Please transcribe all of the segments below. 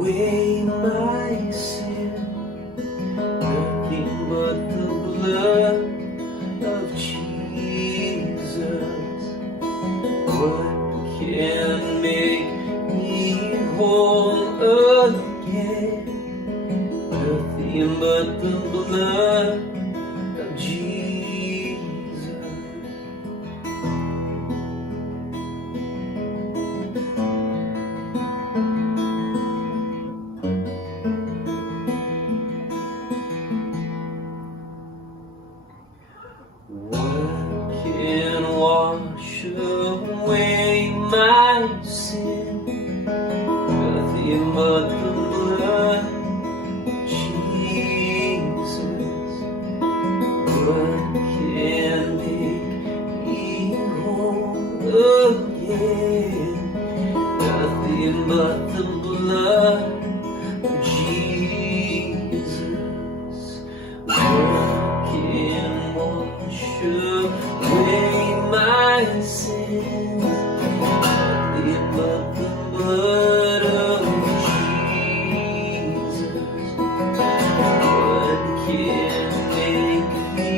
away my sin. Nothing but the blood of Jesus. What can make me whole again? Nothing but the blood of Jesus. What can wash away my sin? Nothing but the blood of Jesus. What can make me whole again? Nothing but the blood of Jesus. What can wash away my sins? Nothing but the blood of Jesus. What can make me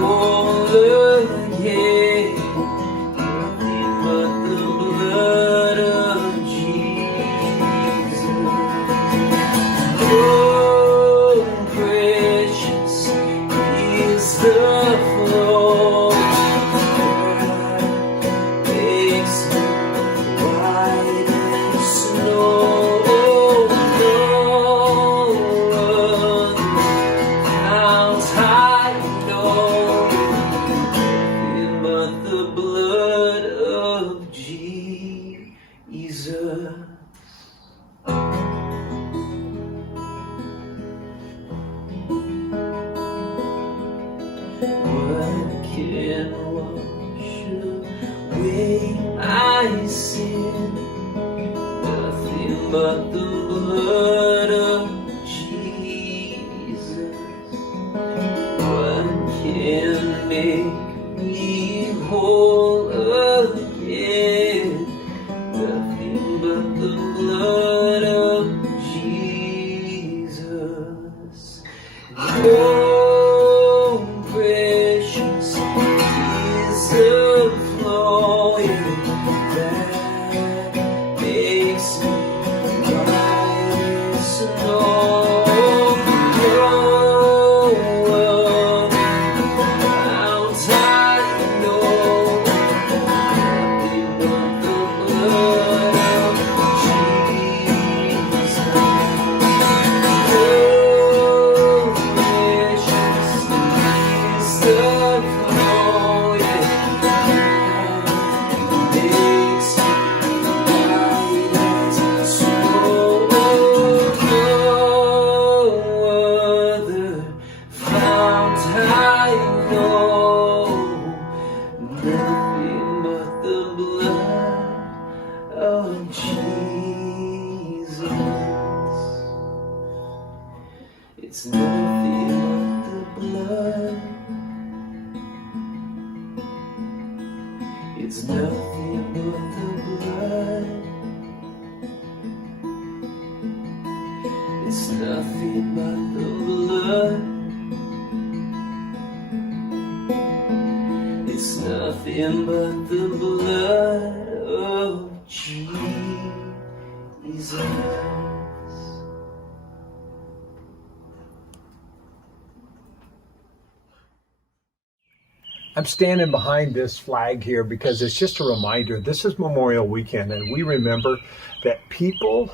whole again? Nothing but the blood of Jesus. Oh, precious is the flow that makes me white as snow. The blood of Jesus. What can wash away my sin? Nothing but the blood of Jesus. What can make me whole again? Nothing but the blood of Jesus. Oh, precious is the flowing that makes me white as snow. It's nothing but the blood. It's nothing but the blood. It's nothing but the blood. It's nothing but the blood of Jesus. I'm standing behind this flag here because it's just a reminder. This is Memorial Weekend, and we remember that people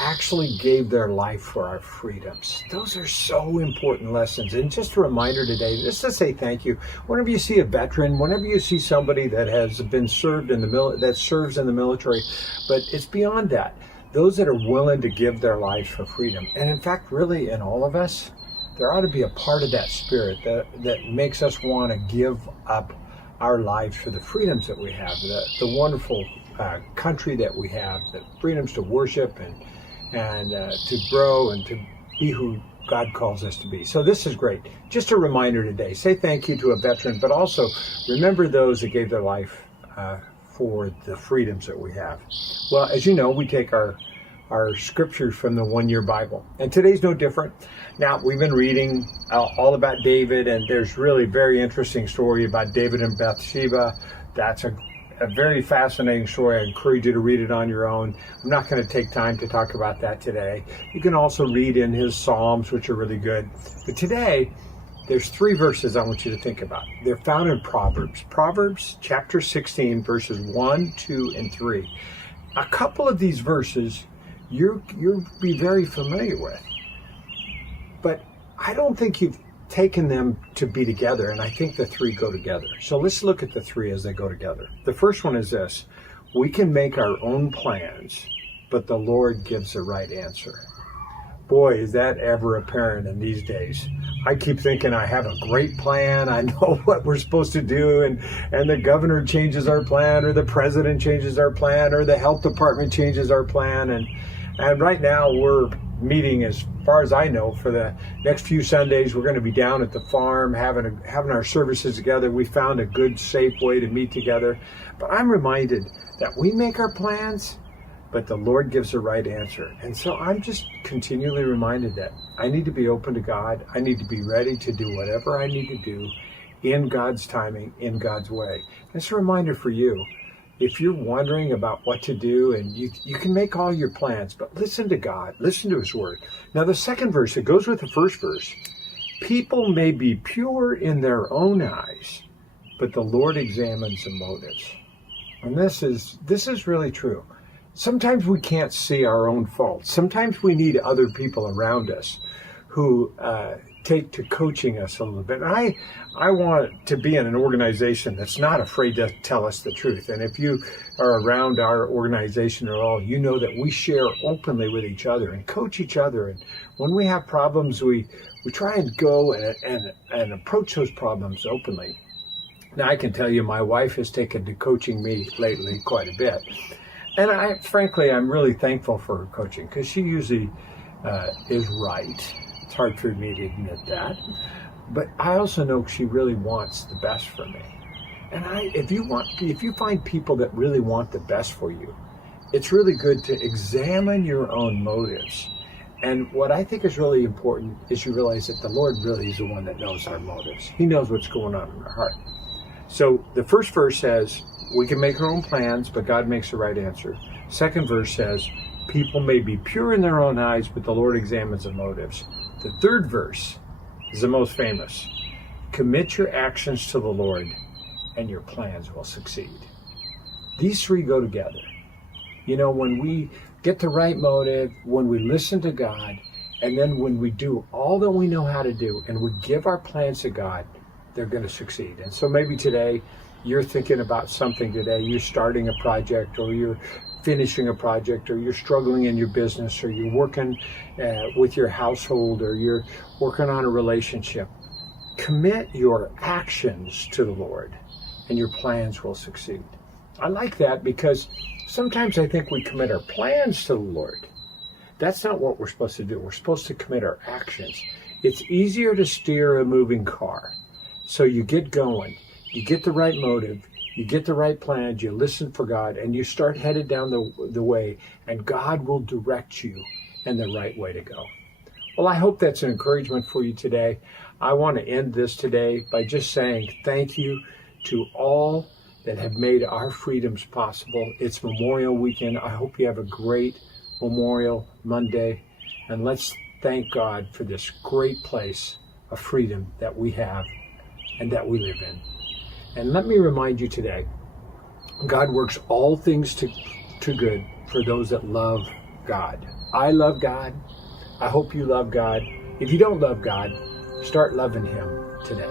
actually gave their life for our freedoms. Those are so important lessons. And just a reminder today, just to say thank you. Whenever you see a veteran, whenever you see somebody that has been served in the that serves in the military, but it's beyond that. Those that are willing to give their life for freedom. And in fact, really in all of us, there ought to be a part of that spirit that makes us want to give up our lives for the freedoms that we have, the wonderful country that we have, the freedoms to worship and to grow and to be who God calls us to be. So this is great. Just a reminder today, say thank you to a veteran, but also remember those that gave their life for the freedoms that we have. Well, as you know, we take our our scriptures from the One Year Bible. And today's no different. Now, we've been reading all about David, and there's really a very interesting story about David and Bathsheba. That's a very fascinating story. I encourage you to read it on your own. I'm not going to take time to talk about that today. You can also read in his Psalms, which are really good. But today, there's 3 verses I want you to think about. They're found in Proverbs. Proverbs chapter 16, verses 1, 2, and 3. A couple of these verses you'll be very familiar with. But I don't think you've taken them to be together, and I think the 3 go together. So let's look at the 3 as they go together. The first one is this: we can make our own plans, but the Lord gives the right answer. Boy, is that ever apparent in these days. I keep thinking I have a great plan, I know what we're supposed to do, and the governor changes our plan, or the president changes our plan, or the health department changes our plan, and right now we're meeting, as far as I know, for the next few Sundays. We're going to be down at the farm having our services together. We found a good, safe way to meet together. But I'm reminded that we make our plans, but the Lord gives the right answer. And so I'm just continually reminded that I need to be open to God. I need to be ready to do whatever I need to do in God's timing, in God's way. And it's a reminder for you. If you're wondering about what to do, and you can make all your plans, but listen to God, listen to His Word. Now the second verse, it goes with the first verse. People may be pure in their own eyes, but the Lord examines the motives. And this is really true. Sometimes we can't see our own faults. Sometimes we need other people around us who take to coaching us a little bit. And I want to be in an organization that's not afraid to tell us the truth. And if you are around our organization at all, you know that we share openly with each other and coach each other. And when we have problems, we try and go and approach those problems openly. Now, I can tell you my wife has taken to coaching me lately quite a bit. And frankly, I'm really thankful for her coaching, because she usually is right. It's hard for me to admit that. But I also know she really wants the best for me. And if you find people that really want the best for you, it's really good to examine your own motives. And what I think is really important is you realize that the Lord really is the one that knows our motives. He knows what's going on in our heart. So the first verse says, we can make our own plans, but God makes the right answer. Second verse says, people may be pure in their own eyes, but the Lord examines the motives. The third verse is the most famous. Commit your actions to the Lord, and your plans will succeed. These 3 go together. You know, when we get the right motive, when we listen to God, and then when we do all that we know how to do, and we give our plans to God, they're going to succeed. And so maybe today, you're thinking about something today. You're starting a project, or you're finishing a project, or you're struggling in your business, or you're working with your household, or you're working on a relationship. Commit your actions to the Lord, and your plans will succeed. I like that, because sometimes I think we commit our plans to the Lord. That's not what we're supposed to do. We're supposed to commit our actions. It's easier to steer a moving car. So you get going, you get the right motive, you get the right plans, you listen for God, and you start headed down the way, and God will direct you in the right way to go. Well, I hope that's an encouragement for you today. I want to end this today by just saying thank you to all that have made our freedoms possible. It's Memorial Weekend. I hope you have a great Memorial Monday, and let's thank God for this great place of freedom that we have and that we live in. And let me remind you today, God works all things to good for those that love God. I love God. I hope you love God. If you don't love God, start loving Him today.